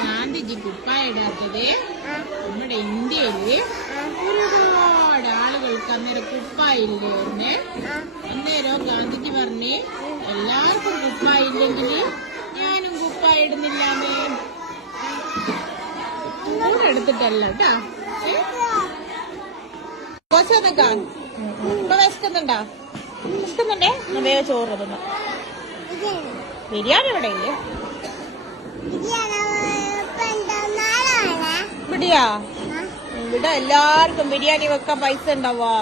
ഗാന്ധിജി കുപ്പായിടാത്തത് നമ്മുടെ ഇന്ത്യയിൽ ഒരുപാട് ആളുകൾക്ക് അന്നേരം കുപ്പായില്ലേ അന്നേരം ഗാന്ധിജി പറഞ്ഞ് എല്ലാവർക്കും കുപ്പായില്ലെങ്കിൽ ഞാനും കുപ്പായിടുന്നില്ലാമേ കൂടെ എടുത്തിട്ടല്ല കേട്ടാ. കോശ ഇപ്പൊ വിശക്കുന്നുണ്ടോ? വിശക്കുന്നുണ്ടേ എന്നാ വേഗം ചോറ് തിന്നു ബിരിയാണി ഇവിടെ ഇല്ലേ? ഇവിടെയാ? ഇവിടെ എല്ലാവർക്കും ബിരിയാണി വെക്കാൻ പൈസ ഉണ്ടാവാ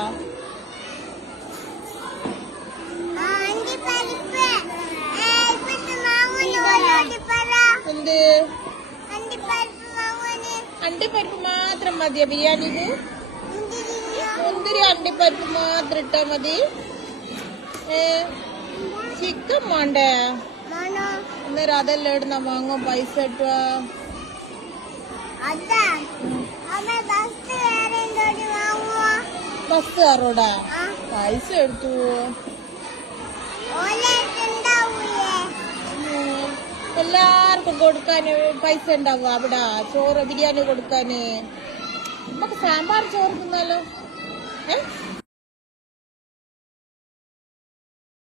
എന്ത്? അണ്ടിപ്പരിപ്പ് മാത്രം മതിയാ ബിരിയാണിക്ക്? മുന്തിരി അണ്ടിപ്പരിപ്പ് മാത്രം ഇട്ടാ മതി? ചിക്കൻ വേണ്ടേ. അന്നേരം അതെല്ലാം ഇടുന്ന വാങ്ങും പൈസ അമ്മ ബസ് കയറോടാ പൈസ എടുത്തു. എല്ലാവർക്കും കൊടുക്കാന് പൈസ ഉണ്ടാവും അവിടെ ചോറ് ബിരിയാണി കൊടുക്കാന്. നമുക്ക് സാമ്പാർ ചോറ് തിന്നാലോ? ഏ?